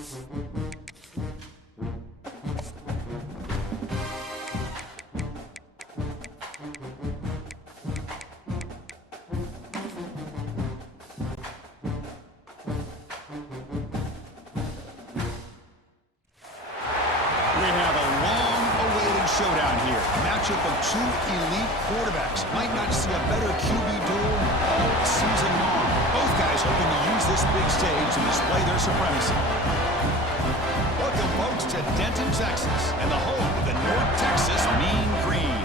Showdown here. A matchup of two elite quarterbacks. Might not see a better QB duel all season long. Both guys hoping to use this big stage to display their supremacy. Welcome, folks, to Denton, Texas, and the home of the North Texas Mean Green.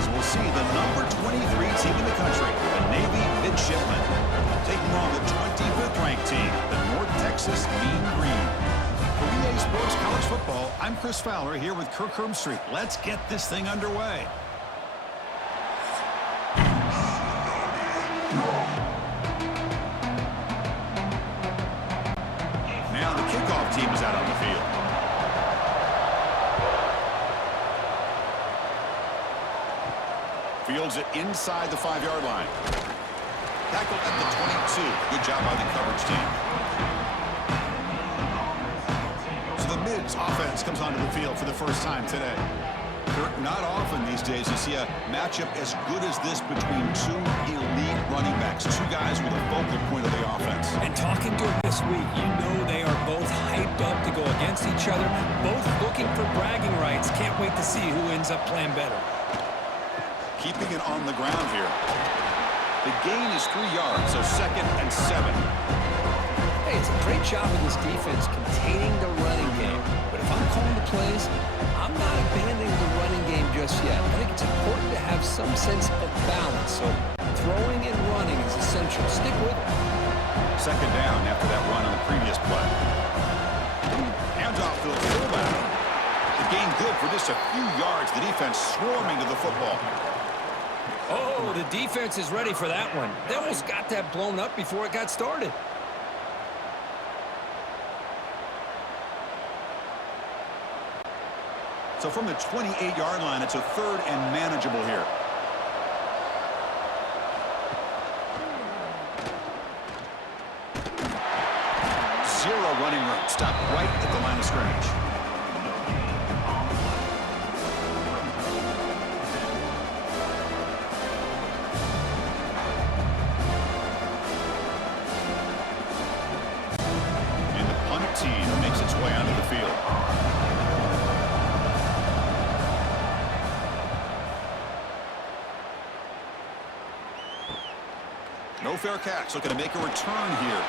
As we'll see the number 23 team in the country, the Navy Midshipmen, taking on the 25th ranked team, the North Texas Mean Green. For EA Sports College Football, I'm Chris Fowler here with Kirk Herbstreit. Let's get this thing underway. Now the kickoff team is out on the field. Fields it inside the 5-yard line. Tackled at the 22. Good job by the coverage team. Mids offense comes onto the field for the first time today. Kirk, not often these days you see a matchup as good as this between two elite running backs, two guys with a focal point of the offense. And talking to them this week, you know they are both hyped up to go against each other, both looking for bragging rights. Can't wait to see who ends up playing better. Keeping it on the ground here. The gain is 3 yards, so 2nd and 7. Hey, it's a great job of this defense containing the running game. But if I'm calling the plays, I'm not abandoning the running game just yet. I think it's important to have some sense of balance. So throwing and running is essential. Stick with it. 2nd down after that run on the previous play. Hands off to the fullback. The gain good for just a few yards. The defense swarming to the football. Oh, the defense is ready for that one. They almost got that blown up before it got started. So from the 28-yard line, it's a 3rd and manageable here. Zero running room. Stopped right at the line of scrimmage. And the punt team makes its way onto the field. No fair catch, looking to make a return here.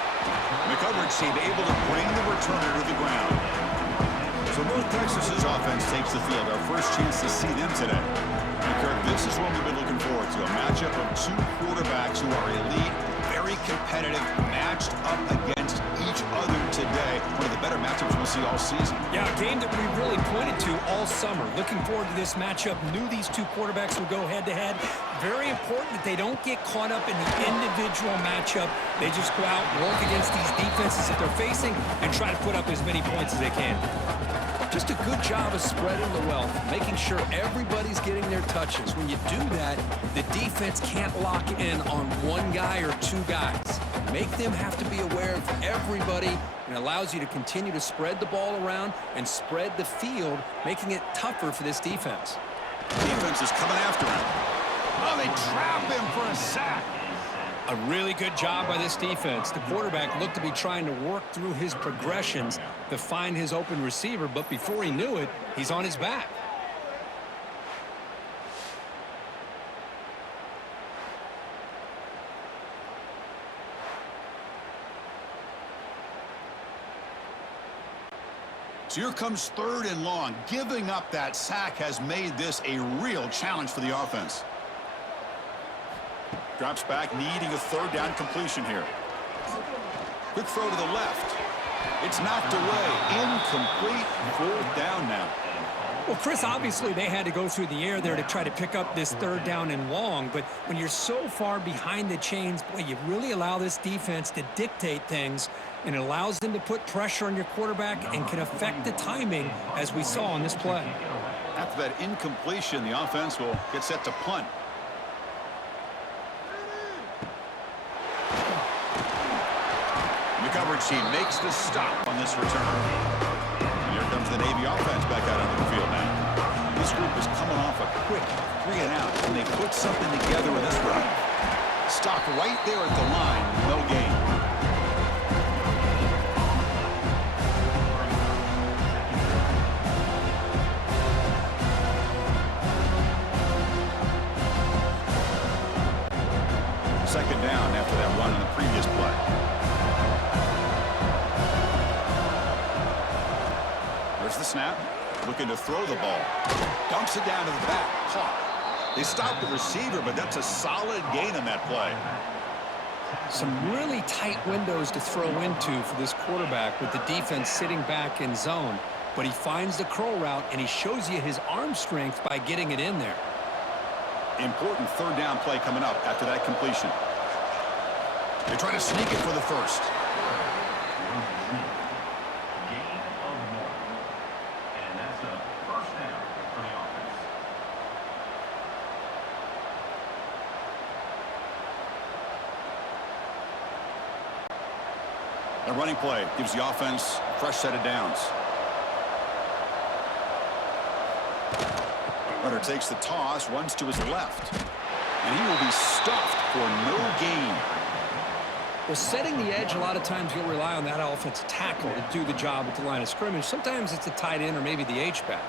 The coverage team able to bring the returner to the ground. So North Texas's offense takes the field. Our first chance to see them today. And Kirk, this is what we've been looking forward to. A matchup of two quarterbacks who are elite, very competitive, matched up against each other today. One of the better matchups we'll see all season. Yeah, a game that we really pointed to all summer. Looking forward to this matchup. Knew these two quarterbacks would go head-to-head. Very important that they don't get caught up in the individual matchup. They just go out, work against these defenses that they're facing, and try to put up as many points as they can. Just a good job of spreading the wealth, making sure everybody's getting their touches. When you do that, the defense can't lock in on one guy or two guys. Make them have to be aware of everybody, and allows you to continue to spread the ball around and spread the field, making it tougher for this defense. Defense is coming after him. Oh, they trap him for a sack. A really good job by this defense. The quarterback looked to be trying to work through his progressions to find his open receiver, but before he knew it, he's on his back. So here comes 3rd and long. Giving up that sack has made this a real challenge for the offense. Drops back, needing a 3rd down completion here. Quick throw to the left. It's knocked away. Incomplete. 4th down now. Well, Chris, obviously they had to go through the air there to try to pick up this 3rd down and long, but when you're so far behind the chains, boy, you really allow this defense to dictate things, and it allows them to put pressure on your quarterback and can affect the timing, as we saw on this play. After that incompletion, the offense will get set to punt. coverage team makes the stop on this return. And here comes the Navy offense back out onto the field now. This group is coming off a quick 3-and-out, and they put something together in this run. Stop right there at the line, no gain. Second down after that run in the previous play. There's the snap. Looking to throw the ball. Dumps it down to the back. Caught. They stopped the receiver, but that's a solid gain on that play. Some really tight windows to throw into for this quarterback with the defense sitting back in zone. But he finds the curl route, and he shows you his arm strength by getting it in there. Important third down play coming up after that completion. They try to sneak it for the first. The running play gives the offense a fresh set of downs. Runner takes the toss, runs to his left. And he will be stuffed for no gain. Well, setting the edge, a lot of times you'll rely on that offensive tackle to do the job at the line of scrimmage. Sometimes it's a tight end or maybe the H-back.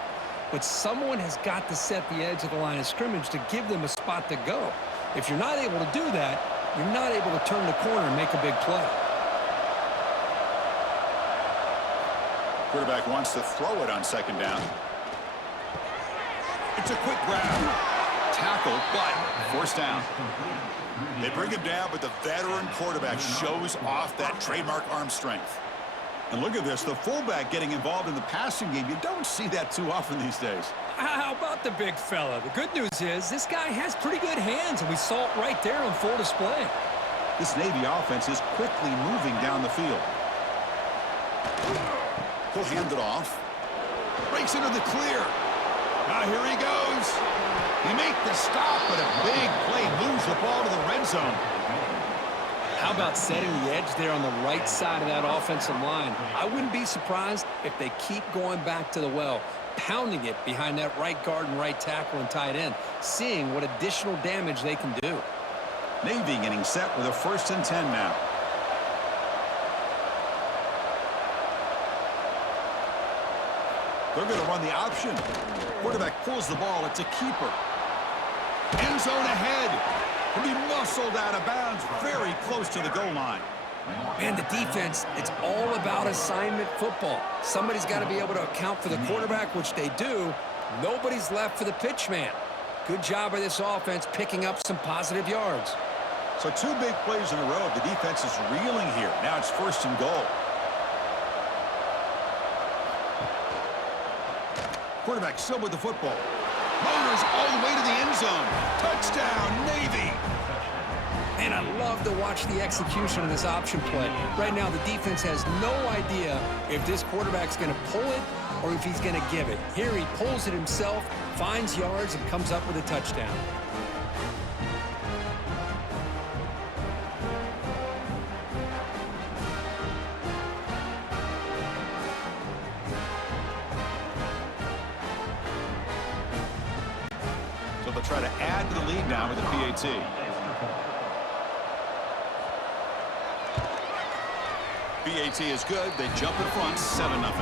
But someone has got to set the edge of the line of scrimmage to give them a spot to go. If you're not able to do that, you're not able to turn the corner and make a big play. Quarterback wants to throw it on second down. It's a quick grab. Tackle, but forced down. They bring him down, but the veteran quarterback shows off that trademark arm strength. And look at this, the fullback getting involved in the passing game. You don't see that too often these days. How about the big fella? The good news is this guy has pretty good hands, and we saw it right there on full display. This Navy offense is quickly moving down the field. He'll hand it off. Breaks into the clear. Now here he goes. He make the stop, but a big play moves the ball to the red zone. How about setting the edge there on the right side of that offensive line? I wouldn't be surprised if they keep going back to the well, pounding it behind that right guard and right tackle and tight end, seeing what additional damage they can do. Navy getting set with a 1st and 10 now. They're going to run the option. Quarterback pulls the ball. It's a keeper. End zone ahead. He'll be muscled out of bounds very close to the goal line. Man, the defense, it's all about assignment football. Somebody's got to be able to account for the quarterback, which they do. Nobody's left for the pitch man. Good job by this offense picking up some positive yards. So 2 big plays in a row. The defense is reeling here. Now it's 1st and goal. Quarterback still with the football. Motors all the way to the end zone. Touchdown, Navy. Man, I love to watch the execution of this option play. Right now, the defense has no idea if this quarterback's going to pull it or if he's going to give it. Here he pulls it himself, finds yards, and comes up with a touchdown. So they'll try to add to the lead now with the PAT. PAT is good. They jump in front, 7-0.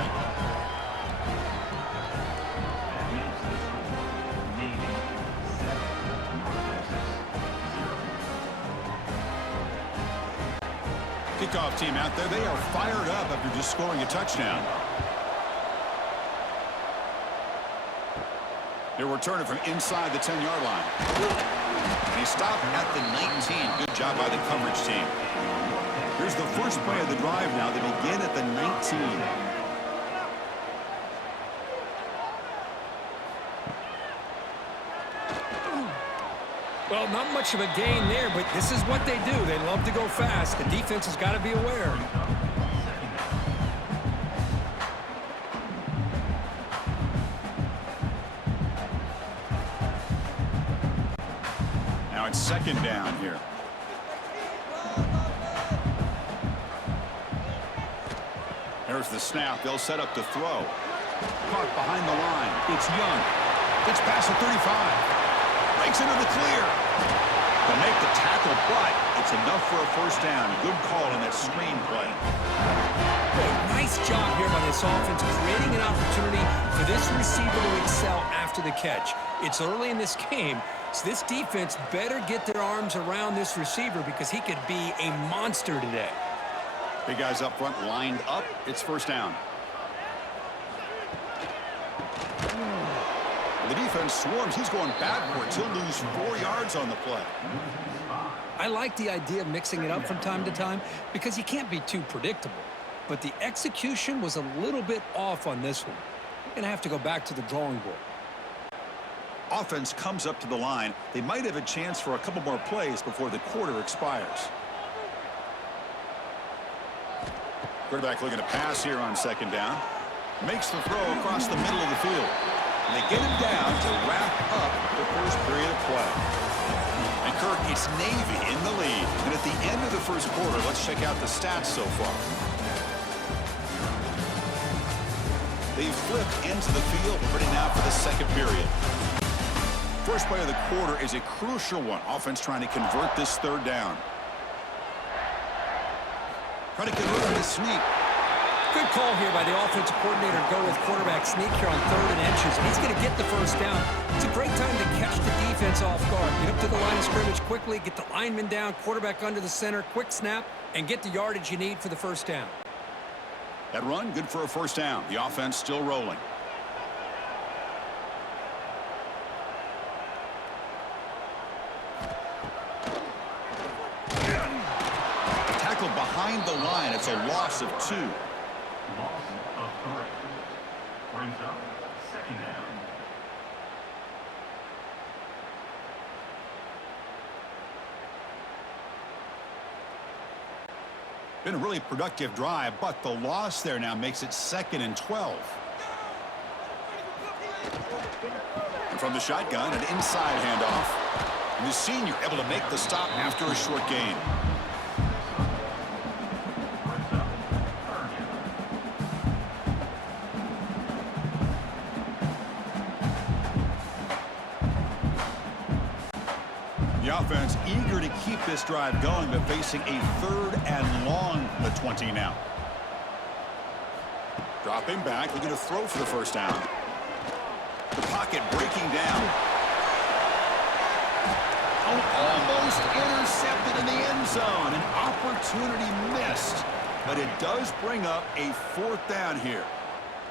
Kickoff team out there. They are fired up after just scoring a touchdown. They're returning from inside the 10-yard line. And he stopped at the 19. Good job by the coverage team. Here's the first play of the drive now. They begin at the 19. Well, not much of a gain there, but this is what they do. They love to go fast. The defense has got to be aware. Now it's 2nd down here. There's the snap. They'll set up to throw. Caught behind the line. It's Young. It's past the 35. Breaks into the clear. To make the tackle, but it's enough for a first down. Good call in that screen play. Nice job here by this offense, creating an opportunity for this receiver to excel after the catch. It's early in this game, so this defense better get their arms around this receiver because he could be a monster today. Big guys up front lined up. It's first down. The defense swarms. He's going backwards. He'll lose 4 yards on the play. I like the idea of mixing it up from time to time because you can't be too predictable. But the execution was a little bit off on this one. You're going to have to go back to the drawing board. Offense comes up to the line. They might have a chance for a couple more plays before the quarter expires. Quarterback looking to pass here on second down. Makes the throw across the middle of the field. And they get him down to wrap up the first period of play. And Kirk, it's Navy in the lead. And at the end of the first quarter, let's check out the stats so far. They've flipped into the field. We're ready now for the second period. First play of the quarter is a crucial one. Offense trying to convert this third down. Trying to convert the sneak. Good call here by the offensive coordinator to go with quarterback sneak here on 3rd and inches. And he's going to get the first down. It's a great time to catch the defense off guard. Get up to the line of scrimmage quickly, get the lineman down, quarterback under the center, quick snap, and get the yardage you need for the first down. That run, good for a first down. The offense still rolling. Tackle behind the line. It's a loss of 2. Loss of 3. Brings up second down. Been a really productive drive, but the loss there now makes it 2nd and 12. And from the shotgun, an inside handoff. And the senior able to make the stop after a short gain. The offense eager to keep this drive going, but facing a 3rd and long from the 20 now. Dropping back, looking to throw for the first down. The pocket breaking down. Almost intercepted in the end zone. An opportunity missed, but it does bring up a 4th down here.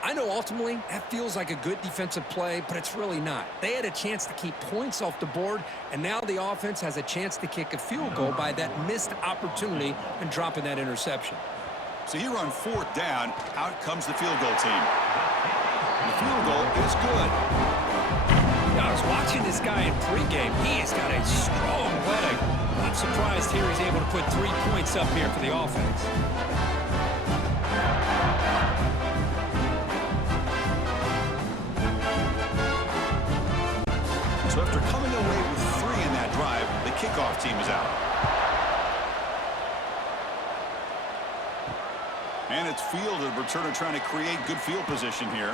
I know ultimately that feels like a good defensive play, but it's really not. They had a chance to keep points off the board, and now the offense has a chance to kick a field goal by that missed opportunity and dropping that interception. So here on 4th down, out comes the field goal team. And the field goal is good. Now, I was watching this guy in pregame. He has got a strong leg. I'm surprised here he's able to put 3 points up here for the offense. So after coming away with 3 in that drive, the kickoff team is out. And it's Field, the returner, trying to create good field position here.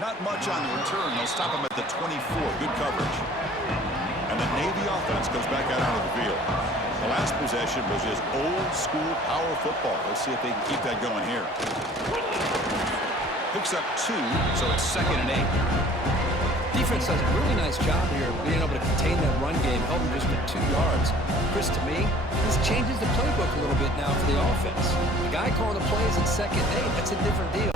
Not much on the return. They'll stop him at the 24. Good coverage. And the Navy offense goes back out onto the field. The last possession was just old-school power football. Let's see if they can keep that going here. Picks up 2, so it's 2nd and 8. Defense does a really nice job here of being able to contain that run game, help him just with 2 yards. Chris, to me, this changes the playbook a little bit now for the offense. The guy calling the plays at 2nd and 8, that's a different deal.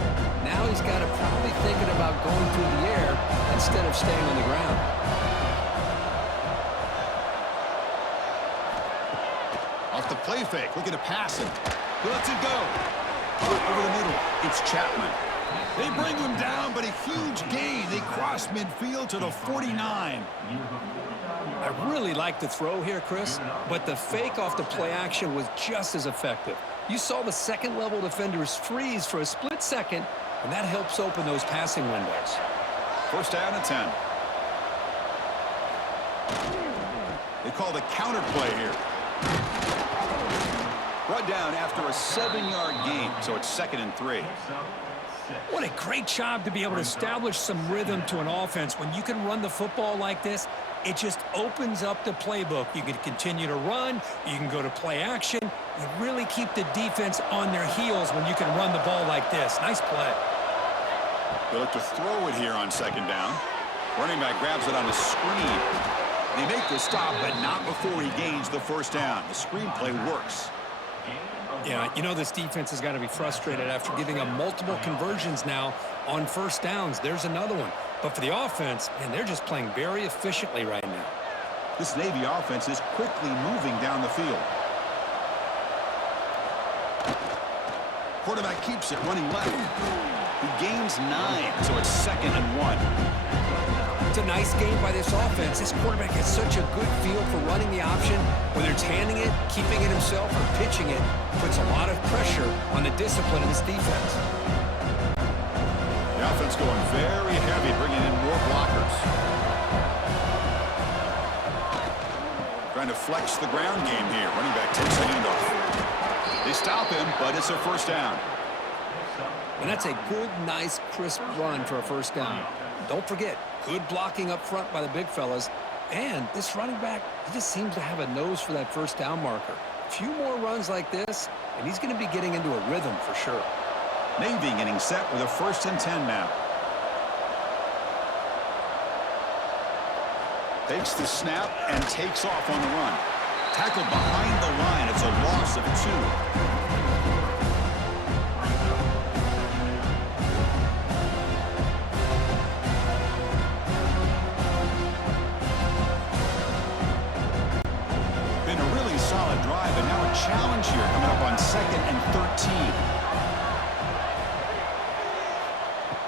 Now he's got to probably thinking about going through the air instead of staying on the ground. Off the play fake, looking to pass him. He lets it go. Over the middle, it's Chapman. They bring him down, but a huge gain. They cross midfield to the 49. I really like the throw here, Chris, but the fake off the play action was just as effective. You saw the 2nd-level defenders freeze for a split second, and that helps open those passing windows. First down and 10. They call the counter play here. Brought down after a 7-yard gain, so it's 2nd and 3. What a great job to be able to establish some rhythm to an offense. When you can run the football like this, it just opens up the playbook. You can continue to run. You can go to play action. You really keep the defense on their heels when you can run the ball like this. Nice play. They look to throw it here on 2nd down. Running back grabs it on a screen. They make the stop, but not before he gains the 1st down. The screen play works. Yeah, you know this defense has got to be frustrated after giving them multiple conversions now on 1st downs. There's another one. But for the offense, man, they're just playing very efficiently right now. This Navy offense is quickly moving down the field. Quarterback keeps it running left. He gains 9, so it's 2nd and 1. It's a nice game by this offense. This quarterback has such a good feel for running the option. Whether it's handing it, keeping it himself, or pitching it, puts a lot of pressure on the discipline of this defense. The offense going very heavy, bringing in more blockers. Trying to flex the ground game here. Running back takes the handoff. They stop him, but it's a 1st down. And that's a good, nice, crisp run for a 1st down. Don't forget, good blocking up front by the big fellas. And this running back, he just seems to have a nose for that 1st down marker. A few more runs like this, and he's going to be getting into a rhythm for sure. Navy getting set with a 1st and 10 now. Takes the snap and takes off on the run. Tackled behind the line. It's a loss of 2. Drive, and now a challenge here coming up on 2nd and 13.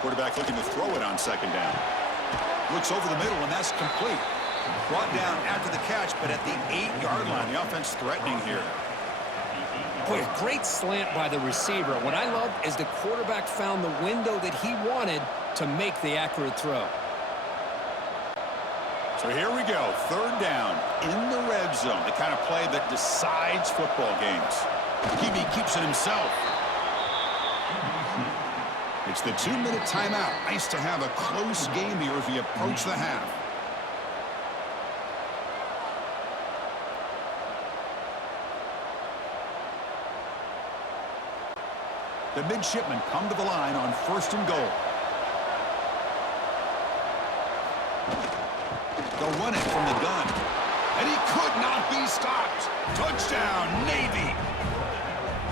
Quarterback looking to throw it on 2nd down. Looks over the middle, and that's complete. Brought down after the catch, but at the 8-yard line. The offense threatening here. Boy, a great slant by the receiver. What I love is the quarterback found the window that he wanted to make the accurate throw. So here we go, 3rd down in the red zone, the kind of play that decides football games. Kibi keeps it himself. It's the 2-minute timeout. Nice to have a close game here as we approach the half. The midshipmen come to the line on 1st and goal. They'll run it from the gun. And he could not be stopped. Touchdown, Navy.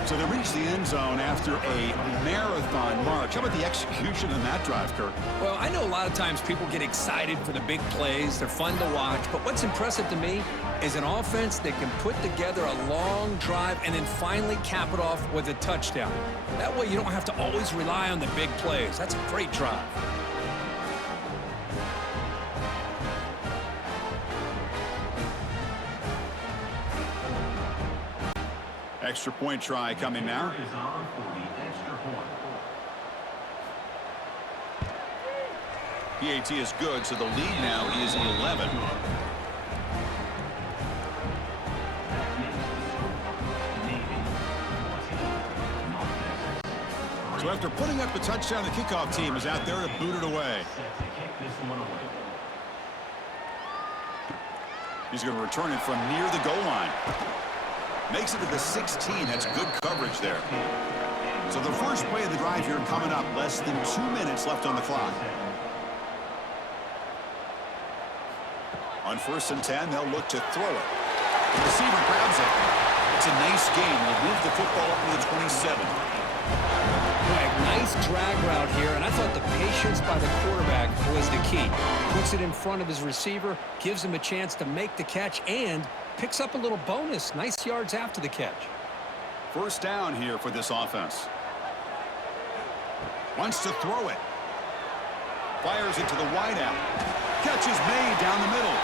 So they reach the end zone after a marathon march. How about the execution in that drive, Kirk? Well, I know a lot of times people get excited for the big plays. They're fun to watch. But what's impressive to me is an offense that can put together a long drive and then finally cap it off with a touchdown. That way you don't have to always rely on the big plays. That's a great drive. Extra point try coming now. PAT is good, so the lead now is 11. So after putting up the touchdown, the kickoff team is out there to boot it away. He's going to return it from near the goal line. Makes it to the 16. That's good coverage there. So the first play of the drive here coming up. Less than 2 minutes left on the clock. On 1st and 10, they'll look to throw it. The receiver grabs it. It's a nice gain. They'll move the football up to the 27. Nice drag route here, and I thought the patience by the quarterback was the key. Puts it in front of his receiver, gives him a chance to make the catch, and picks up a little bonus. Nice yards after the catch. 1st down here for this offense. Wants to throw it. Fires it to the wideout. Catch is made down the middle.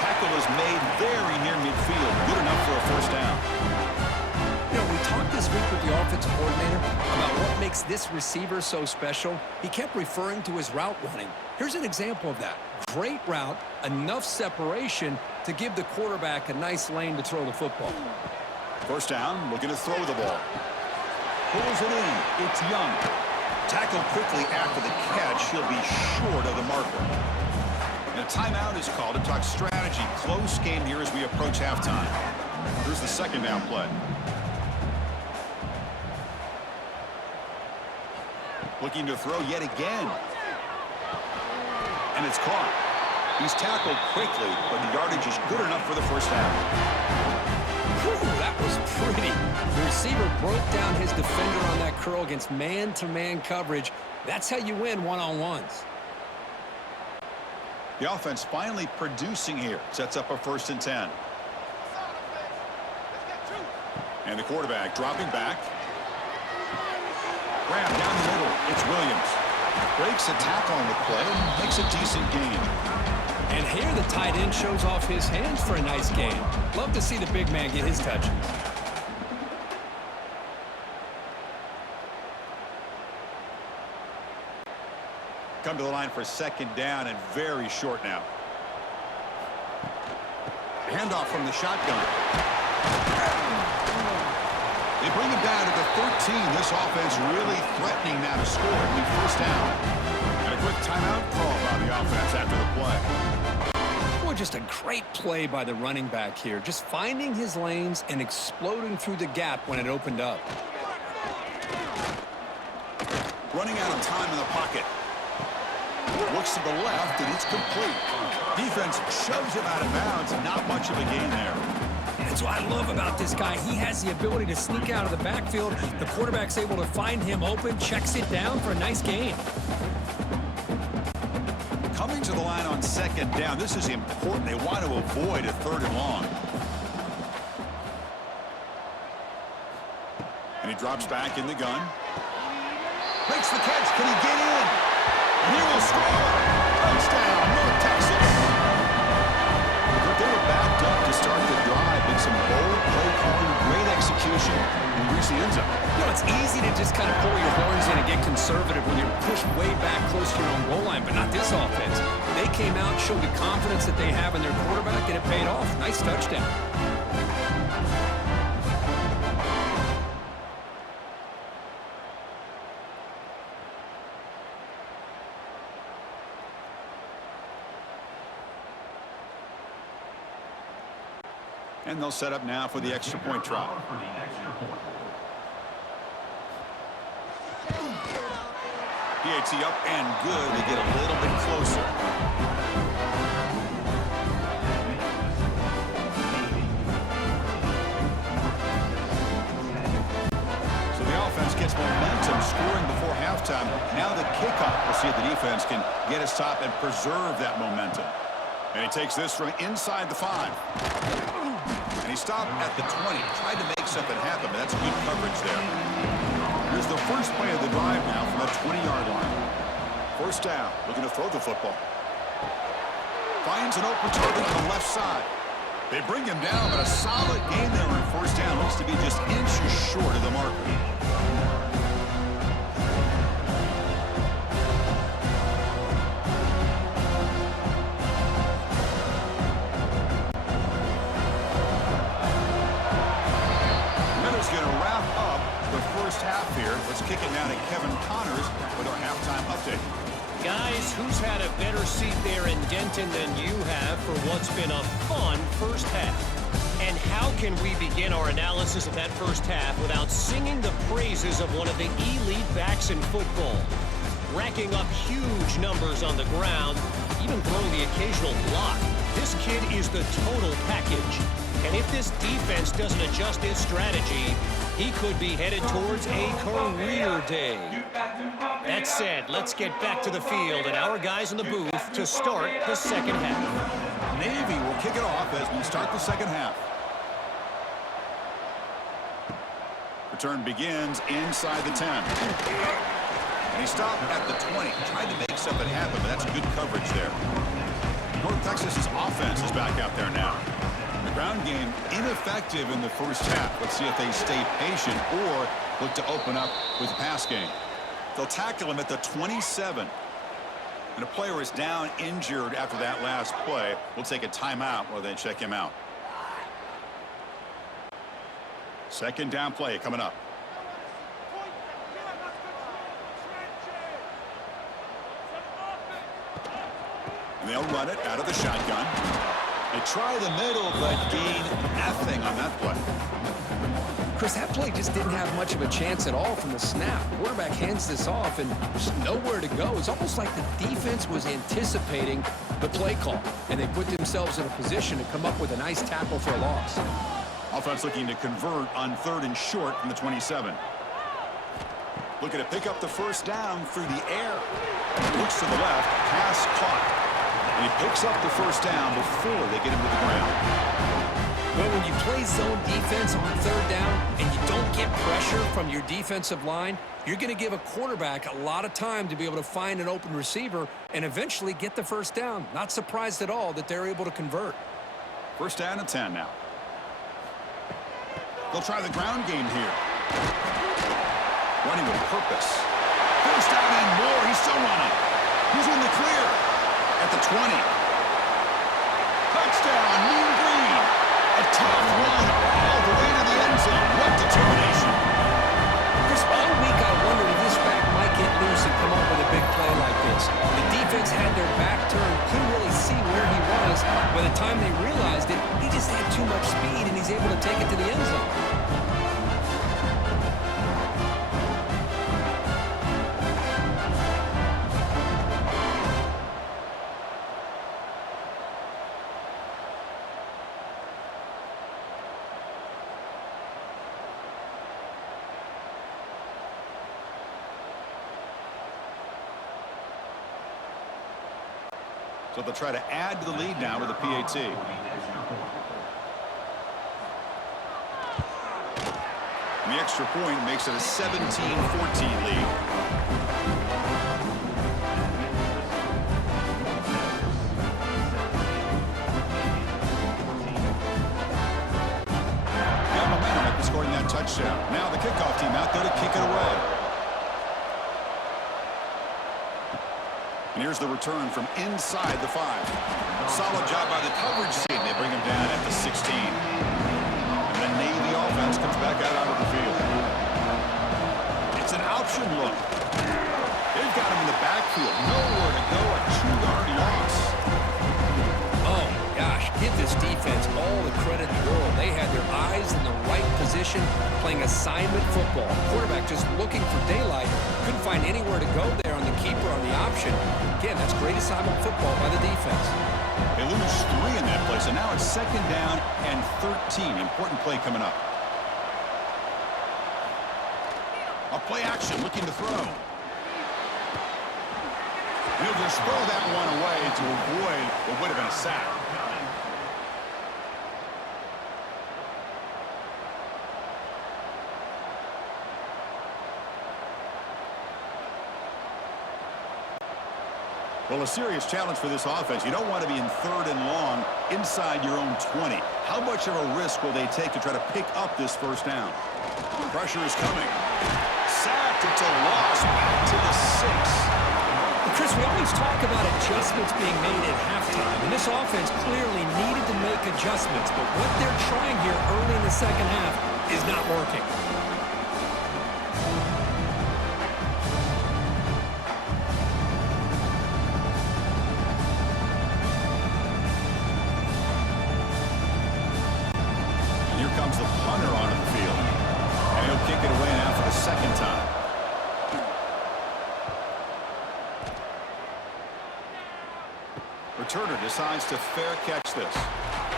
Tackle is made very near midfield. Good enough for a 1st down. You know, we talked this week with the offensive coordinator about what makes this receiver so special. He kept referring to his route running. Here's an example of that. Great route, enough separation to give the quarterback a nice lane to throw the football. First down, looking to throw the ball. Pulls it in. It's Young. Tackled quickly after the catch. He'll be short of the marker. And a timeout is called to talk strategy. Close game here as we approach halftime. Here's the second down play. Looking to throw yet again. And it's caught. He's tackled quickly, but the yardage is good enough for the first down. Whew, that was pretty. The receiver broke down his defender on that curl against man-to-man coverage. That's how you win one-on-ones. The offense finally producing here. Sets up a 1st and 10. And the quarterback dropping back. Grab down the middle. It's Williams. Breaks a tackle on the play. Makes a decent gain. And here the tight end shows off his hands for a nice gain. Love to see the big man get his touches. Come to the line for 2nd down and very short now. Handoff from the shotgun. They bring him down to the 13. This offense really threatening now to score and be 1st down. And a quick timeout call by the offense after the play. Boy, just a great play by the running back here. Just finding his lanes and exploding through the gap when it opened up. Running out of time in the pocket. Looks to the left, and it's complete. Defense shoves him out of bounds, and not much of a gain there. That's what I love about this guy. He has the ability to sneak out of the backfield. The quarterback's able to find him open, checks it down for a nice gain. Coming to the line on 2nd down, this is important. They want to avoid a 3rd and long. And he drops back in the gun. Makes the catch. Can he get in? He will score. Touchdown, North Texas. But they were backed up to start the drive. With some bold play calling, great execution, and reach the end zone. You know, it's easy to just kind of pull your horns in and get conservative when you're pushed way back close to your own goal line, but not this offense. They came out, showed the confidence that they have in their quarterback, and it paid off. Nice touchdown. And they'll set up now for the extra point try. PAT up and good. They get a little bit closer. So the offense gets momentum, scoring before halftime. Now the kickoff. We'll see if the defense can get a stop and preserve that momentum. And he takes this from inside the 5. And he stopped at the 20. Tried to make something happen, but that's good coverage there. Here's the first play of the drive now from the 20-yard line. 1st down, looking to throw the football. Finds an open target on the left side. They bring him down, but a solid gain there on 1st down. Looks to be just inches short of the marker. Let's kick it now to Kevin Connors with our halftime update. Guys, who's had a better seat there in Denton than you have for what's been a fun first half? And how can we begin our analysis of that first half without singing the praises of one of the elite backs in football? Racking up huge numbers on the ground, even throwing the occasional block. This kid is the total package. And if this defense doesn't adjust its strategy, he could be headed towards a career day. That said, let's get back to the field and our guys in the booth to start the second half. Navy will kick it off as we start the second half. Return begins inside the 10. And he stopped at the 20. Tried to make something happen, but that's good coverage there. North Texas's offense is back out there now. The ground game ineffective in the first half. Let's see if they stay patient or look to open up with the pass game. They'll tackle him at the 27. And a player is down injured after that last play. We'll take a timeout while they check him out. Second down play coming up. And they'll run it out of the shotgun. They try the middle, but gain nothing on that play. Chris, that play just didn't have much of a chance at all from the snap. Quarterback hands this off, and there's nowhere to go. It's almost like the defense was anticipating the play call, and they put themselves in a position to come up with a nice tackle for a loss. Offense looking to convert on 3rd and short from the 27. Looking to pick up the first down through the air. Looks to the left, pass caught. And he picks up the first down before they get him to the ground. Well, when you play zone defense on 3rd down and you don't get pressure from your defensive line, you're going to give a quarterback a lot of time to be able to find an open receiver and eventually get the first down. Not surprised at all that they're able to convert. First down and 10 now. They'll try the ground game here. Running with purpose. First down and more. He's still running. He's in the clear. At the 20. Touchdown, Mean Green. A tough run all the way to the end zone. What determination. Chris, all week I wondered if this back might get loose and come up with a big play like this. The defense had their back turned, couldn't really see where he was. By the time they realized it, he just had too much speed, and he's able to take it to the end zone. So they'll try to add to the lead now with a PAT. And the extra point makes it a 17-14 lead. Got momentum after scoring that touchdown. Now the kickoff team out there to kick it away. And here's the return from inside the 5. Solid job by the coverage team. They bring him down at the 16. And the Navy offense comes back out onto the field. It's an option look. They've got him in the backfield. Nowhere to go. A 2-yard loss. Oh, gosh, give this defense all the credit in the world. They had their eyes in the right position, playing assignment football. Quarterback just looking for daylight. Couldn't find anywhere to go there on the keeper on the option. Again, that's great assignment football by the defense. They lose 3 in that play, so now it's 2nd down and 13. Important play coming up. A play action, looking to throw. He'll just throw that one away to avoid what would have been a sack. Well, a serious challenge for this offense. You don't want to be in 3rd and long inside your own 20. How much of a risk will they take to try to pick up this first down? Pressure is coming. Sacked. It's a loss. Back to the 6. Chris, we always talk about adjustments being made at halftime, and this offense clearly needed to make adjustments, but what they're trying here early in the second half is not working. Here comes the punter onto the field. And he'll kick it away now for the 2nd time. Returner decides to fair catch this.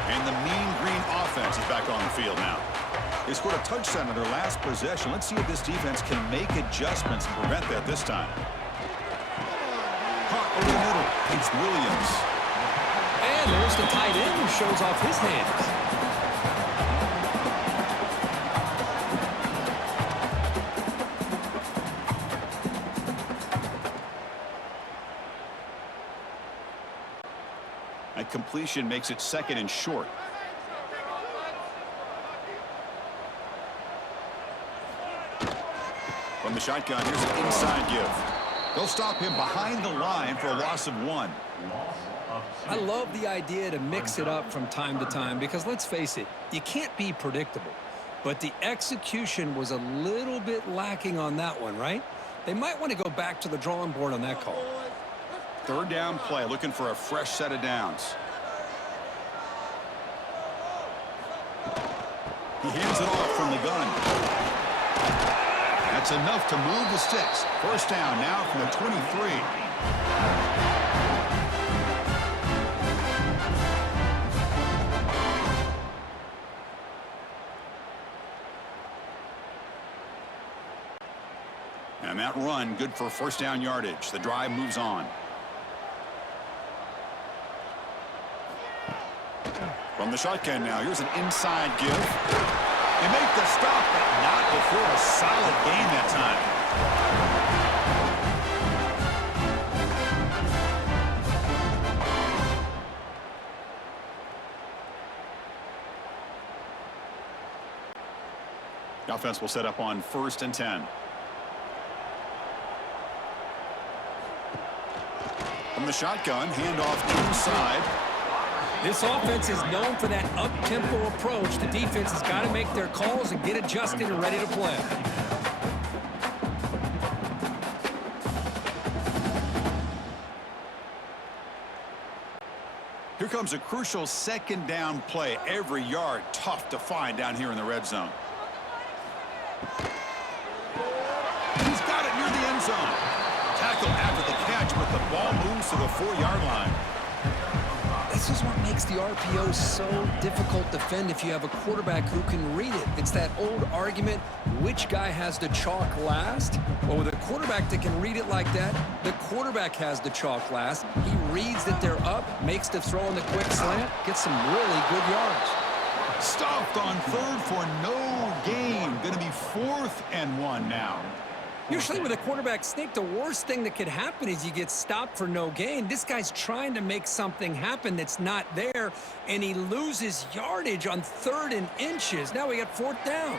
And the Mean Green offense is back on the field now. They scored a touchdown in their last possession. Let's see if this defense can make adjustments and prevent that this time. Caught over the middle. It's Williams. And there's the tight end who shows off his hands. That completion makes it 2nd and short. From the shotgun, here's an inside give. They'll stop him behind the line for a loss of 1. I love the idea to mix it up from time to time because, let's face it, you can't be predictable. but the execution was a little bit lacking on that one, right? They might want to go back to the drawing board on that call. Third down play, looking for a fresh set of downs. He hands it off from the gun. That's enough to move the sticks. First down now from the 23. And that run, good for first down yardage. The drive moves on. From the shotgun now, here's an inside give. They make the stop, but not before a solid gain that time. The offense will set up on 1st and 10. From the shotgun, handoff inside. This offense is known for that up-tempo approach. The defense has got to make their calls and get adjusted and ready to play. Here comes a crucial second down play. Every yard tough to find down here in the red zone. He's got it near the end zone. Tackle after the catch, but the ball moves to the 4-yard line. This is what makes the RPO so difficult to defend if you have a quarterback who can read it. It's that old argument, which guy has the chalk last? Well, with a quarterback that can read it like that, the quarterback has the chalk last. He reads that they're up, makes the throw on the quick slant, gets some really good yards. Stopped on 3rd for no gain. Going to be 4th and 1 now. Usually with a quarterback sneak, the worst thing that could happen is you get stopped for no gain. This guy's trying to make something happen that's not there, and he loses yardage on 3rd and inches. Now we got 4th down.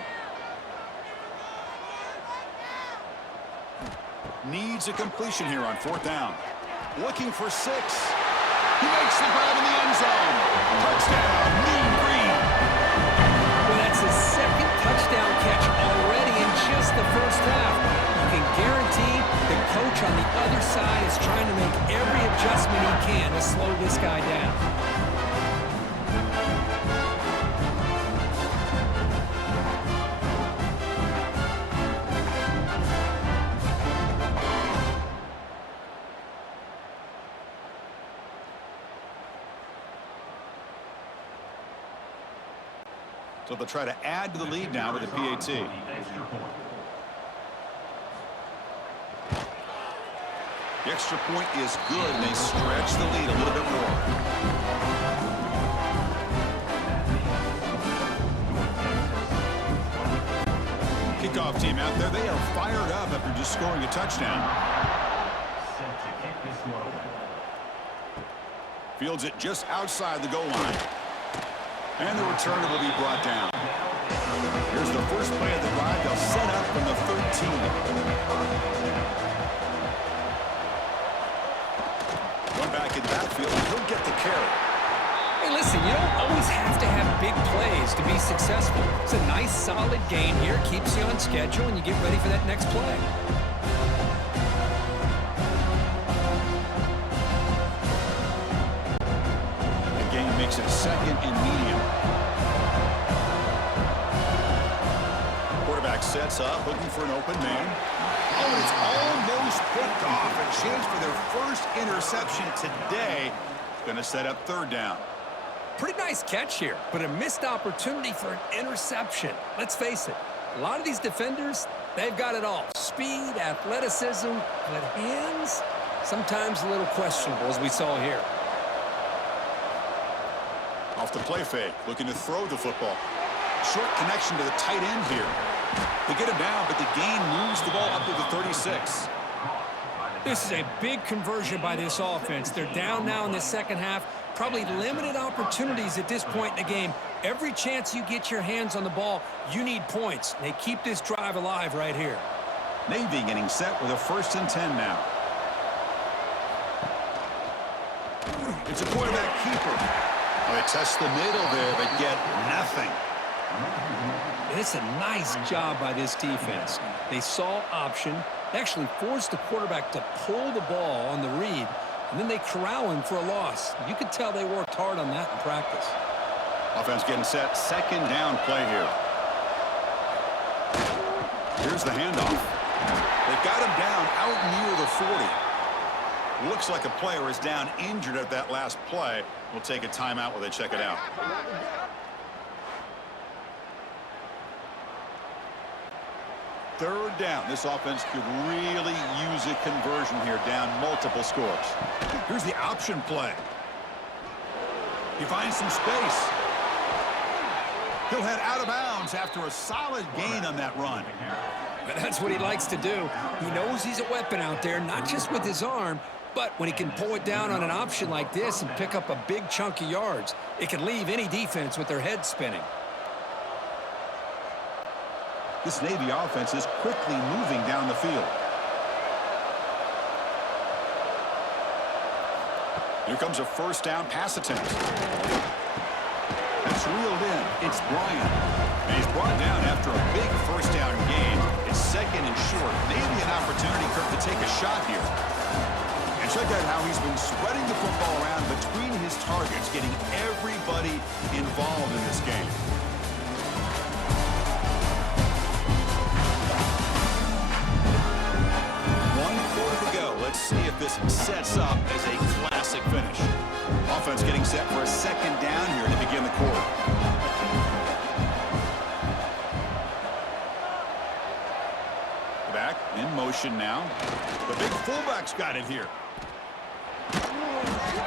Needs a completion here on 4th down. Looking for 6. He makes the grab in the end zone. Touchdown, Mean Green. Well, that's his 2nd touchdown catch already in just the first half. You can guarantee the coach on the other side is trying to make every adjustment he can to slow this guy down. So they'll try to add to the lead now with the PAT. The extra point is good, and they stretch the lead a little bit more. Kickoff team out there, they are fired up after just scoring a touchdown. Fields it just outside the goal line. And the returner will be brought down. Here's the first play of the drive. They'll set up from the 13. One back in the backfield, and he'll get the carry. Hey, listen, you don't always have to have big plays to be successful. It's a nice, solid gain here. Keeps you on schedule, and you get ready for that next play. Makes it 2nd and medium. Quarterback sets up, looking for an open man. Oh, and it's almost picked off. A chance for their first interception today. It's going to set up 3rd down. Pretty nice catch here, but a missed opportunity for an interception. Let's face it, a lot of these defenders, they've got it all. Speed, athleticism, but hands, sometimes a little questionable, as we saw here. Off the play fake, looking to throw the football. Short connection to the tight end here. They get him down, but the gain moves the ball up to the 36. This is a big conversion by this offense. They're down now in the 2nd half. Probably limited opportunities at this point in the game. Every chance you get your hands on the ball, you need points. They keep this drive alive right here. Navy getting set with a 1st and 10 now. It's a quarterback keeper. They test the middle there, but get nothing. It's a nice job by this defense. They saw option, actually forced the quarterback to pull the ball on the read, and then they corral him for a loss. You could tell they worked hard on that in practice. Offense getting set. Second down play here. Here's the handoff. They've got him down out near the 40. Looks like a player is down injured at that last play. We'll take a timeout while they check it out. Third down. This offense could really use a conversion here, down multiple scores. Here's the option play. He finds some space. He'll head out of bounds after a solid gain on that run. That's what he likes to do. He knows he's a weapon out there, not just with his arm, but when he can pull it down on an option like this and pick up a big chunk of yards, it can leave any defense with their head spinning. This Navy offense is quickly moving down the field. Here comes a first down pass attempt. That's reeled in. It's Bryant. And he's brought down after a big first down gain. It's second and short. Maybe an opportunity, Kirk, to take a shot here. And check out how he's been spreading the football around between his targets, getting everybody involved in this game. Let's see if this sets up as a classic finish. Offense getting set for a second down here to begin the quarter. Back in motion now. The big fullback's got it here.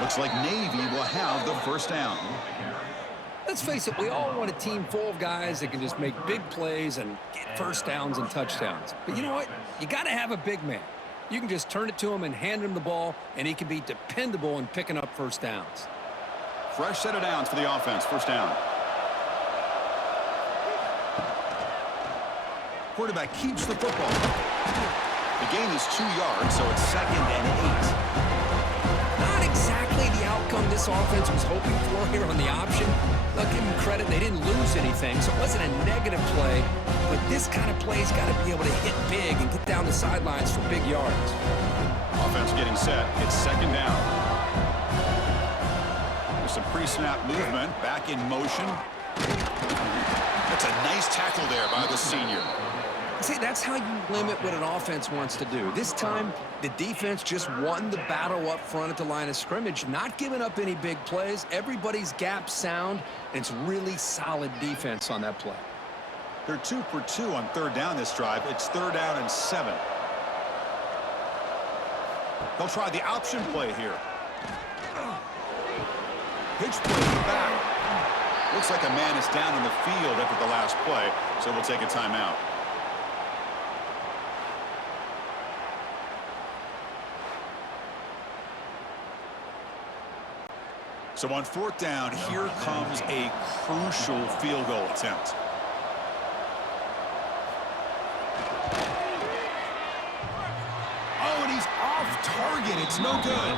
Looks like Navy will have the first down. Let's face it, we all want a team full of guys that can just make big plays and get first downs and touchdowns. But you know what? You got to have a big man. You can just turn it to him and hand him the ball, and he can be dependable in picking up first downs. Fresh set of downs for the offense. First down. Quarterback keeps the football. The gain is 2 yards, so it's 2nd and 8. Not exactly the outcome this offense was hoping for here on the option. I'll give them credit. They didn't lose anything, so it wasn't a negative play. But this kind of play's got to be able to hit big and get down the sidelines for big yards. Offense getting set. It's second down. There's some pre-snap movement. Back in motion. That's a nice tackle there by the senior. See, that's how you limit what an offense wants to do. This time, the defense just won the battle up front at the line of scrimmage, not giving up any big plays. Everybody's gap sound, and it's really solid defense on that play. They're 2 for 2 on third down this drive. It's 3rd down and 7. They'll try the option play here. Pitch play to the back. Looks like a man is down in the field after the last play, so we'll take a timeout. So on 4th down, here comes a crucial field goal attempt. Oh, and he's off target. It's no good.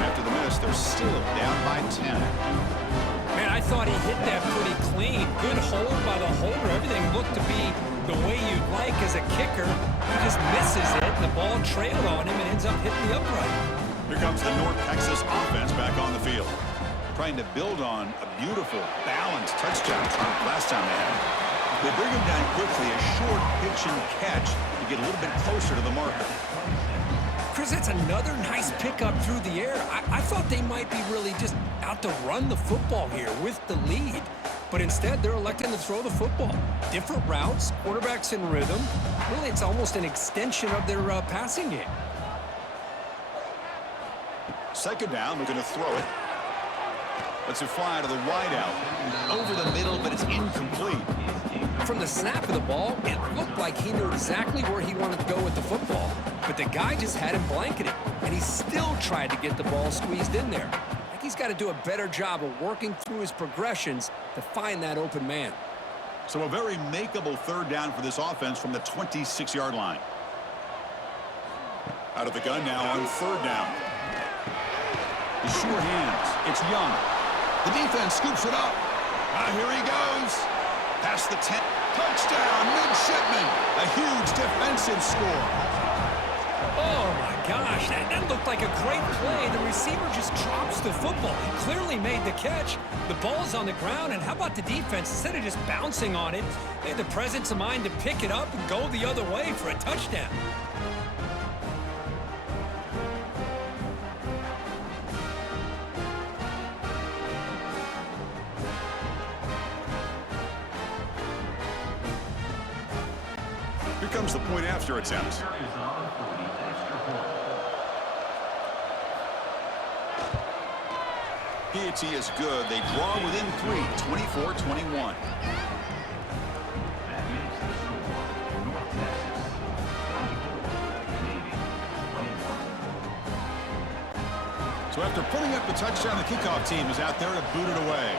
After the miss, they're still down by 10. Man, I thought he hit that pretty clean. Good hold by the holder. Everything looked to be the way you'd like as a kicker. He just misses it. The ball trailed on him and ends up hitting the upright. Here comes the North Texas offense back on the field. Trying to build on a beautiful, balanced touchdown last time they had. They bring him down quickly, a short pitch and catch to get a little bit closer to the marker. Chris, that's another nice pickup through the air. I thought they might be really just out to run the football here with the lead. But instead, they're electing to throw the football. Different routes, quarterbacks in rhythm. Really, it's almost an extension of their passing game. Second down, looking to throw it. Lets it fly to the wideout. Over the middle, but it's incomplete. From the snap of the ball, it looked like he knew exactly where he wanted to go with the football. But the guy just had him blanketed, and he still tried to get the ball squeezed in there. I think he's got to do a better job of working through his progressions to find that open man. So a very makeable third down for this offense from the 26-yard line. Out of the gun now on 3rd down. The sure hands. It's Young. The defense scoops it up. Here he goes. Past the 10. Touchdown, midshipman. A huge defensive score. Oh, my gosh. That looked like a great play. The receiver just drops the football. He clearly made the catch. The ball's on the ground, and how about the defense? Instead of just bouncing on it, they had the presence of mind to pick it up and go the other way for a touchdown. Here comes the point after attempt. Is on for the extra point. PAT is good. They draw within 3, 24-21. That makes the score North Texas 24, Navy 21. So after putting up the touchdown, the kickoff team is out there to boot it away.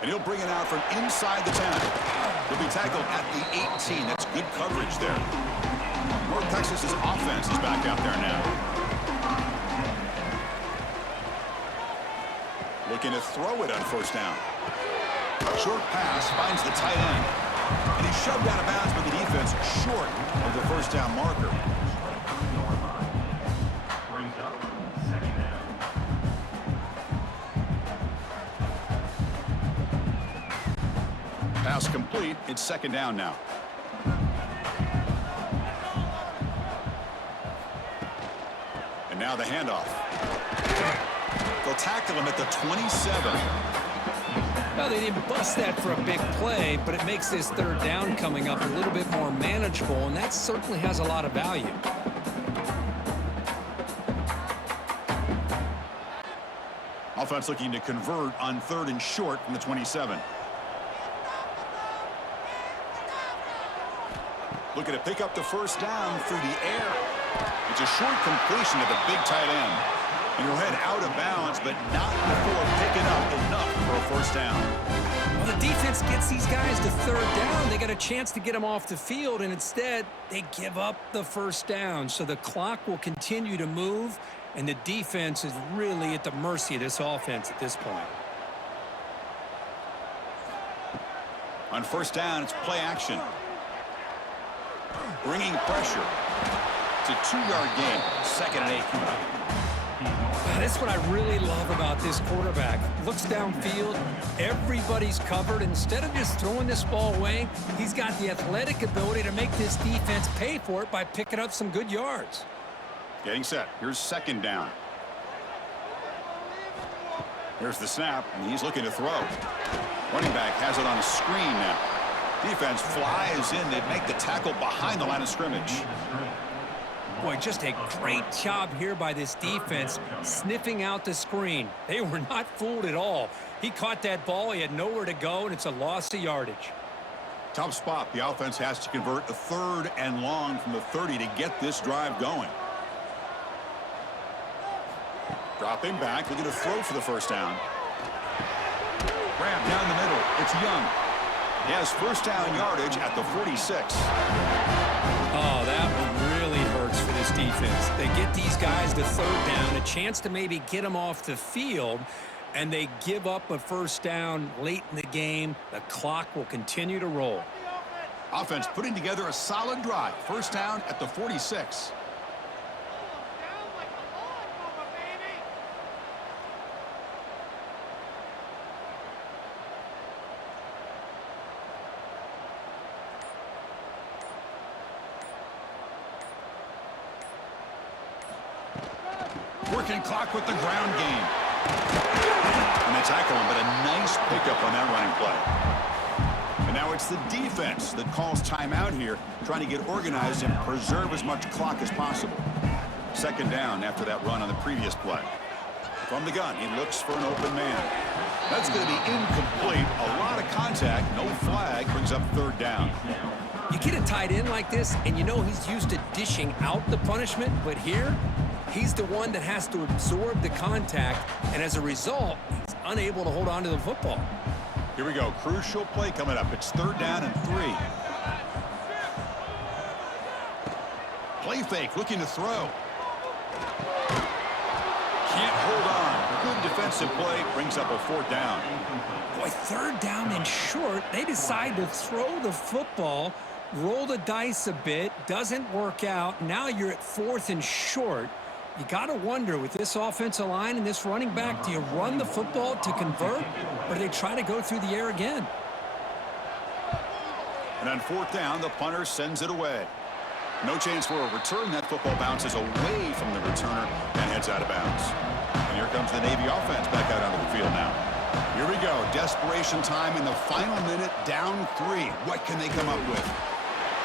And he'll bring it out from inside the 10. He'll be tackled at the 18. That's good coverage there. North Texas's offense is back out there now. Looking to throw it on first down. Short pass finds the tight end. And he's shoved out of bounds by the defense short of the first down marker. Brings up second down. Pass complete. It's second down now. And now the handoff. They'll tackle him at the 27. Well, they didn't bust that for a big play, but it makes this third down coming up a little bit more manageable, and that certainly has a lot of value. Offense looking to convert on third and short from the 27. Looking to pick up the first down through the air. It's a short completion to the big tight end. And he'll head out of bounds, but not before picking up enough for a first down. Well, the defense gets these guys to third down. They got a chance to get them off the field, and instead they give up the first down. So the clock will continue to move, and the defense is really at the mercy of this offense at this point. On first down, it's play action. Bringing pressure. It's a 2-yard gain. Second and 8 coming up. That's what I really love about this quarterback. Looks downfield, everybody's covered. Instead of just throwing this ball away, he's got the athletic ability to make this defense pay for it by picking up some good yards. Getting set. Here's second down. Here's the snap, and he's looking to throw. Running back has it on a screen now. Defense flies in. They make the tackle behind the line of scrimmage. Boy, just a great job here by this defense, sniffing out the screen. They were not fooled at all. He caught that ball. He had nowhere to go, and it's a loss of yardage. Tough spot. The offense has to convert a third and long from the 30 to get this drive going. Dropping back, looking to throw for the first down. Grab down the middle. It's Young. He has first down yardage at the 46. Oh, that one really hurts for this defense. They get these guys to third down, a chance to maybe get them off the field, and they give up a first down late in the game. The clock will continue to roll. Offense putting together a solid drive. First down at the 46. Working clock with the ground game. And they tackle him, but a nice pickup on that running play. And now it's the defense that calls timeout here, trying to get organized and preserve as much clock as possible. Second down after that run on the previous play. From the gun, he looks for an open man. That's going to be incomplete. A lot of contact, no flag, brings up third down. You get a tight end like this, and you know he's used to dishing out the punishment, but here, he's the one that has to absorb the contact, and as a result, he's unable to hold on to the football. Here we go. Crucial play coming up. It's third down and 3. Play fake, looking to throw. Can't hold on. Good defensive play brings up a 4th down. Boy, 3rd down and short. They decide to throw the football, roll the dice a bit, doesn't work out. Now you're at 4th and short. You got to wonder, with this offensive line and this running back, do you run the football to convert, or do they try to go through the air again? And on 4th down, the punter sends it away. No chance for a return. That football bounces away from the returner and heads out of bounds. And here comes the Navy offense back out onto the field now. Here we go. Desperation time in the final minute. Down 3. What can they come up with?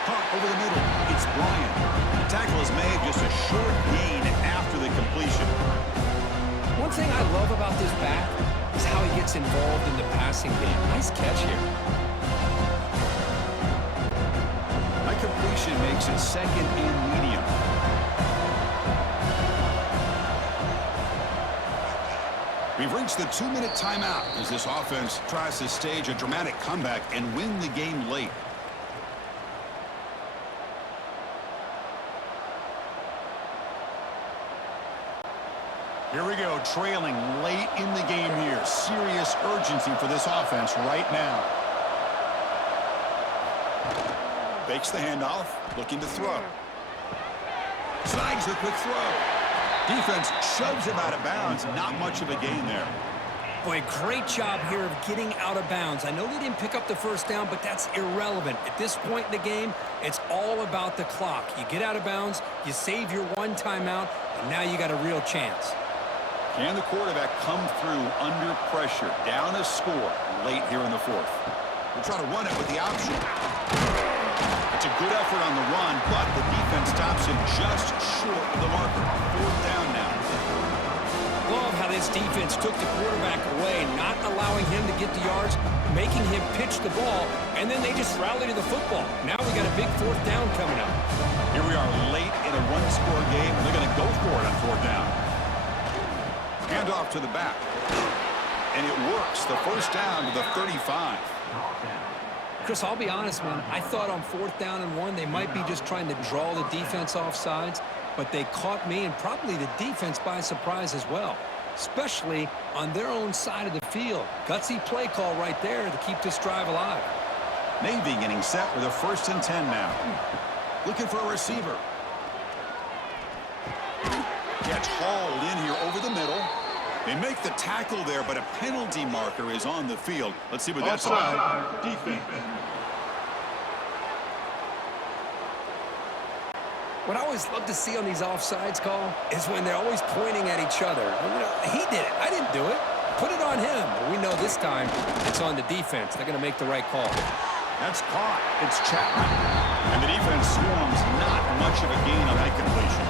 Hunt over the middle. It's Bryant. The tackle is made, just a short gain after the completion. One thing I love about this back is how he gets involved in the passing game. Nice catch here. That completion makes it 2nd and medium. We've reached the 2-minute timeout as this offense tries to stage a dramatic comeback and win the game late. Here we go, trailing late in the game here. Serious urgency for this offense right now. Fakes the handoff, looking to throw. Snags the quick throw. Defense shoves him out of bounds. Not much of a gain there. Boy, great job here of getting out of bounds. I know they didn't pick up the 1st down, but that's irrelevant. At this point in the game, it's all about the clock. You get out of bounds, you save your 1 timeout, and now you got a real chance. Can the quarterback come through under pressure? Down a score late here in the 4th. We'll try to run it with the option. It's a good effort on the run, but the defense stops him just short of the marker. 4th down now. Love how this defense took the quarterback away, not allowing him to get the yards, making him pitch the ball, and then they just rally to the football. Now we got a big 4th down coming up. Here we are late in a 1-score game, and they're going to go for it on 4th down. Hand off to the back. And it works. The 1st down to the 35. Chris, I'll be honest, man. I thought on 4th down and 1, they might be just trying to draw the defense off sides, but they caught me and probably the defense by surprise as well, especially on their own side of the field. Gutsy play call right there to keep this drive alive. Navy getting set with a 1st and 10 now. Looking for a receiver. Gets hauled in here over the middle. They make the tackle there, but a penalty marker is on the field. Let's see what that's about. Defense. What I always love to see on these offsides call is when they're always pointing at each other. He did it. I didn't do it. Put it on him. But we know this time it's on the defense. They're going to make the right call. That's caught. It's Chapman. And the defense swarms. Not much of a gain on that completion.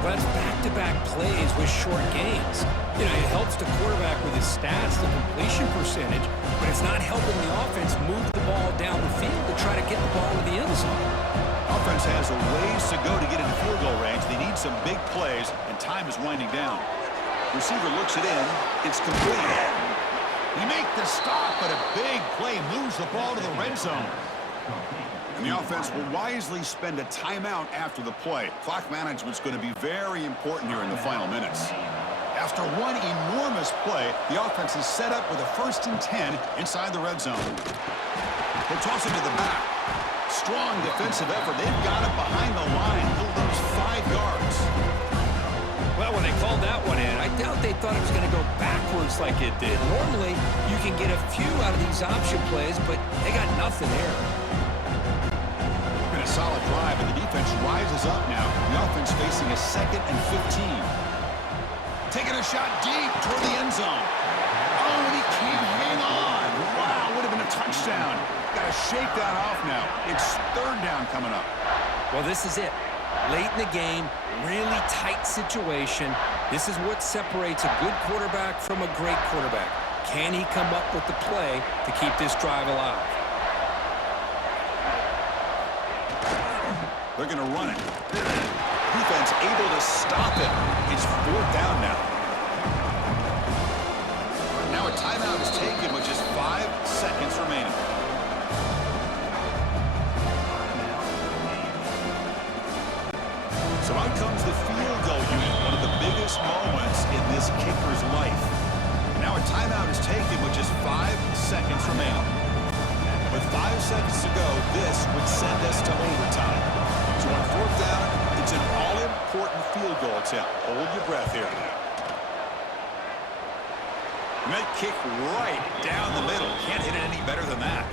Well, that's back-to-back plays with short gains. You know, it helps the quarterback with his stats, the completion percentage, but it's not helping the offense move the ball down the field to try to get the ball to the end zone. Offense has a ways to go to get into field goal range. They need some big plays, and time is winding down. Receiver looks it in. It's complete. He makes the stop, but a big play moves the ball to the red zone. And the offense will wisely spend a timeout after the play. Clock management's going to be very important here in the final minutes. After one enormous play, the offense is set up with a 1st and 10 inside the red zone. They'll toss it to the back. Strong defensive effort. They've got him behind the line. He'll lose 5 yards. Well, when they called that one in, I doubt they thought it was going to go backwards like it did. Normally, you can get a few out of these option plays, but they got nothing here. Been a solid drive, and the defense rises up now. The offense facing a 2nd and 15. Taking a shot deep toward the end zone. Oh, and he can't hang on. Wow, would have been a touchdown. Got to shake that off now. It's 3rd down coming up. Well, this is it. Late in the game, really tight situation. This is what separates a good quarterback from a great quarterback. Can he come up with the play to keep this drive alive? They're going to run it. Defense able to stop it. It's 4th down now. Now a timeout is taken with just 5 seconds remaining. So out comes the field goal unit, one of the biggest moments in this kicker's life. remaining. With 5 seconds to go, this would send us to overtime. So on fourth down, it's an all-important field goal attempt. Hold your breath here. And that kick right down the middle. Can't hit it any better than that.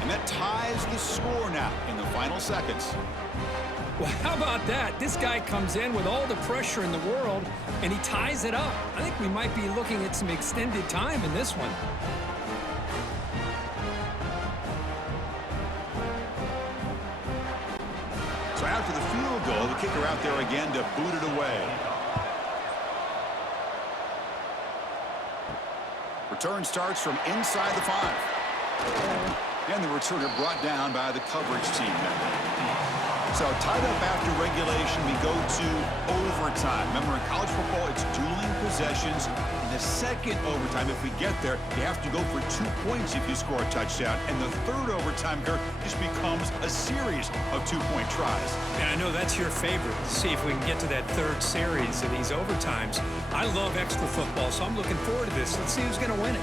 And that ties the score now in the final seconds. Well, how about that? This guy comes in with all the pressure in the world, and he ties it up. I think we might be looking at some extended time in this one. So after the field goal, the kicker out there again to boot it away. Return starts from inside the 5. And the returner brought down by the coverage team. So tied up after regulation, we go to overtime. Remember, in college football, it's dueling possessions. In the second overtime, if we get there, you have to go for 2 points if you score a touchdown. And the third overtime here just becomes a series of 2-point tries. And I know that's your favorite, to see if we can get to that third series of these overtimes. I love extra football, so I'm looking forward to this. Let's see who's going to win it.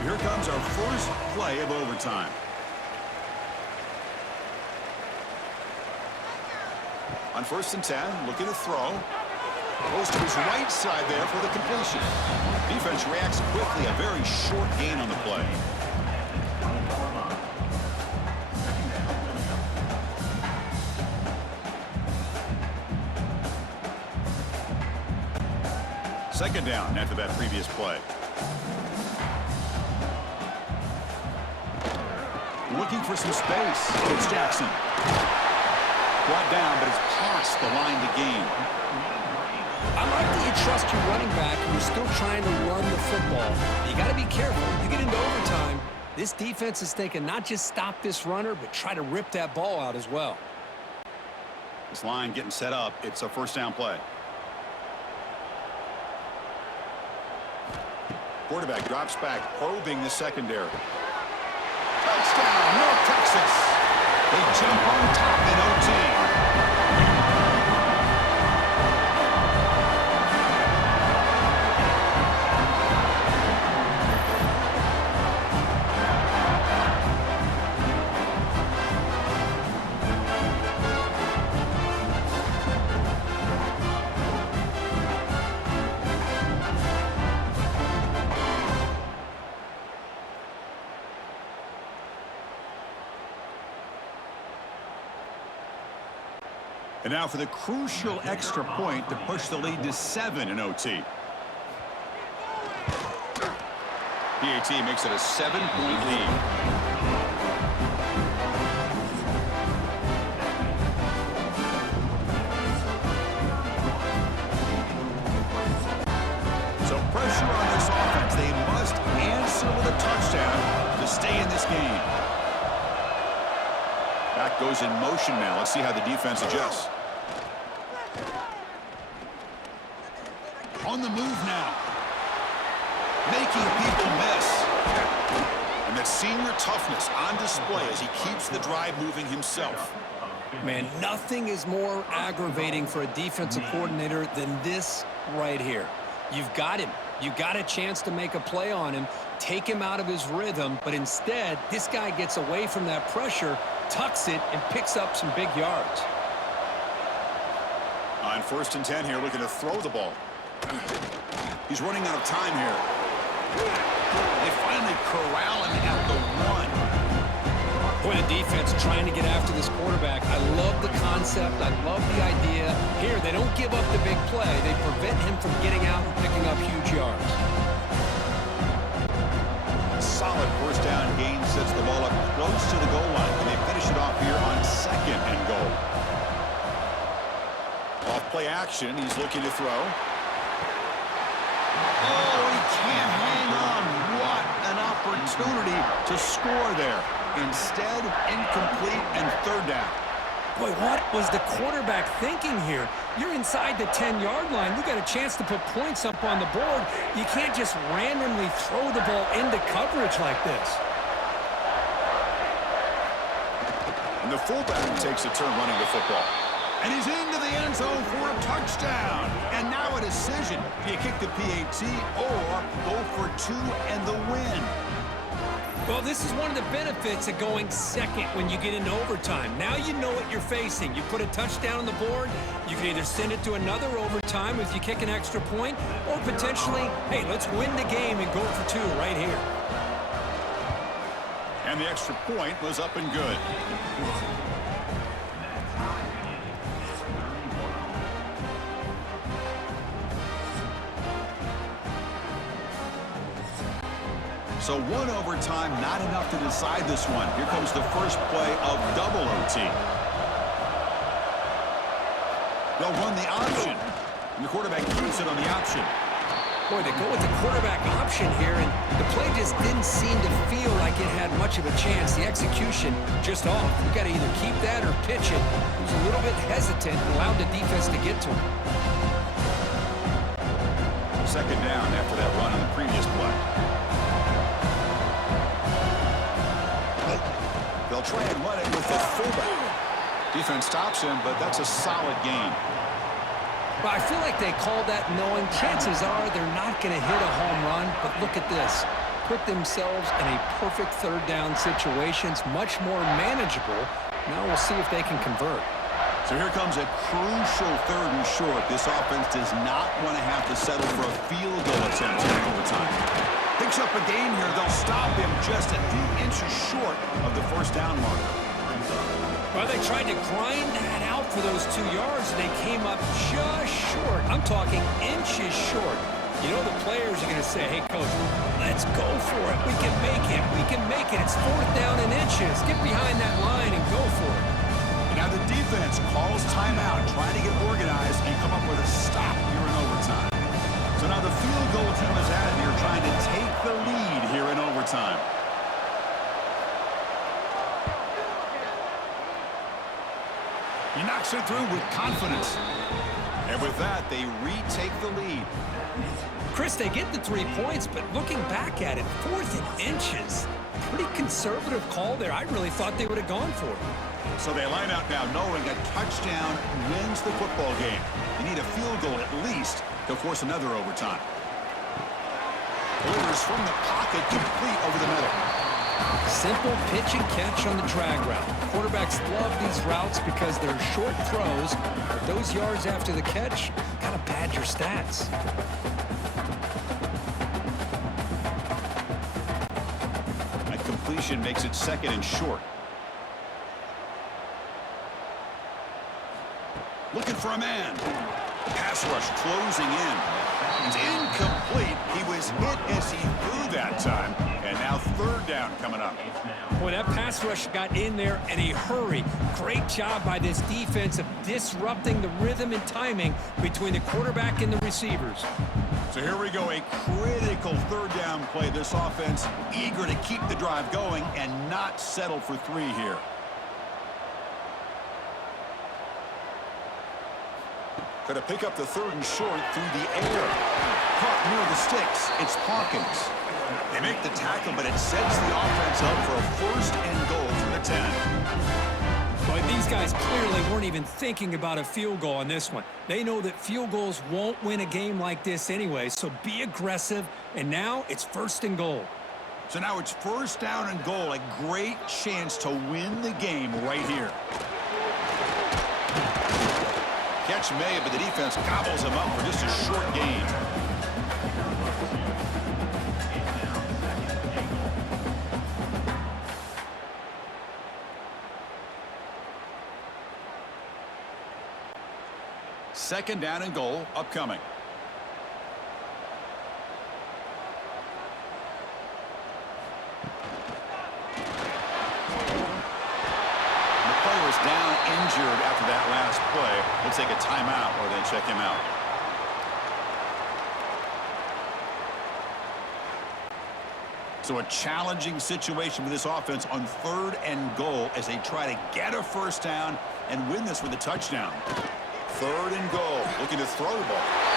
Here comes our first play of overtime. On 1st and 10, looking to throw. Goes to his right side there for the completion. Defense reacts quickly, a very short gain on the play. Second down after that previous play. Looking for some space. It's Jackson. Brought down, but it's past the line to gain. I like that you trust your running back and you're still trying to run the football. You got to be careful. You get into overtime, this defense is thinking not just stop this runner, but try to rip that ball out as well. This line getting set up. It's a first down play. Quarterback drops back, probing the secondary. Touchdown, North Texas. They jump on top in OT. And now for the crucial extra point to push the lead to 7 in OT. PAT makes it a 7-point lead. So pressure on this offense. They must answer with a touchdown to stay in this game. Back goes in motion now. Let's see how the defense adjusts. On the move now. Making people miss. And that senior toughness on display as he keeps the drive moving himself. Man, nothing is more aggravating for a defensive coordinator than this right here. You've got him. You got a chance to make a play on him, take him out of his rhythm, but instead, this guy gets away from that pressure, tucks it, and picks up some big yards. On 1st and 10 here, looking to throw the ball. He's running out of time here. They finally corral him at the 1. Boy, the defense trying to get after this quarterback. I love the concept. I love the idea. Here, they don't give up the big play. They prevent him from getting out and picking up huge yards. Solid first down gain sets the ball up close to the goal line. Can they finish it off here on 2nd and goal? Off play action. He's looking to throw. Oh, he can't hang on. What an opportunity to score there. Instead, incomplete and 3rd down. Boy, what was the quarterback thinking here? You're inside the 10-yard line. You got a chance to put points up on the board. You can't just randomly throw the ball into coverage like this. And the fullback takes a turn running the football. And he's into the end zone for a touchdown. And now a decision. Do you kick the PAT or go for two and the win? Well, this is one of the benefits of going second when you get into overtime. Now you know what you're facing. You put a touchdown on the board, you can either send it to another overtime if you kick an extra point, or potentially, hey, let's win the game and go for two right here. And the extra point was up and good. So one overtime, not enough to decide this one. Here comes the first play of double OT. They'll run the option. And the quarterback keeps it on the option. Boy, they go with the quarterback option here, and the play just didn't seem to feel like it had much of a chance. The execution just off. You got to either keep that or pitch it. He was a little bit hesitant and allowed the defense to get to him. Second down after that run on the previous play. They'll try and run it with the fullback. Defense stops him, but that's a solid gain. Well, I feel like they called that knowing chances are they're not going to hit a home run, but look at this. Put themselves in a perfect third down situation. It's much more manageable. Now we'll see if they can convert. So here comes a crucial third and short. This offense does not want to have to settle for a field goal attempt in overtime. Picks up a gain here. They'll stop him just a few inches short of the first down marker. Well, they tried to grind that out for those 2 yards, and they came up just short. I'm talking inches short. You know the players are going to say, hey, coach, let's go for it. We can make it. We can make it. It's fourth down and inches. Get behind that line and go for it. Now the defense calls timeout, trying to get organized and come up with a stop here in overtime. So now the field goal team is out here trying to take the lead here in overtime. He knocks it through with confidence. And with that, they retake the lead. Chris, they get the 3 points, but looking back at it, fourth and inches. Pretty conservative call there. I really thought they would have gone for it. So they line out now knowing a touchdown wins the football game. You need a field goal at least to force another overtime. Delivers from the pocket, complete over the middle. Simple pitch and catch on the drag route. Quarterbacks love these routes because they're short throws, but those yards after the catch gotta pad your stats. That completion makes it second and short. Looking for a man. Pass rush closing in. It's incomplete. He was hit as he threw that time. And now third down coming up. Boy, that pass rush got in there in a hurry. Great job by this defense of disrupting the rhythm and timing between the quarterback and the receivers. So here we go, a critical third down play. This offense eager to keep the drive going and not settle for three here. Going to pick up the third and short through the air. Caught near the sticks. It's Hawkins. They make the tackle, but it sets the offense up for a first and goal from the 10. But these guys clearly weren't even thinking about a field goal on this one. They know that field goals won't win a game like this anyway, so be aggressive, and now it's first and goal. So now it's first down and goal, a great chance to win the game right here. Catch made, but the defense gobbles him up for just a short gain. Second down and goal upcoming. Down injured after that last play. We'll take a timeout or then check him out. So a challenging situation for this offense on 3rd and goal as they try to get a first down and win this with a touchdown. 3rd and goal, looking to throw the ball.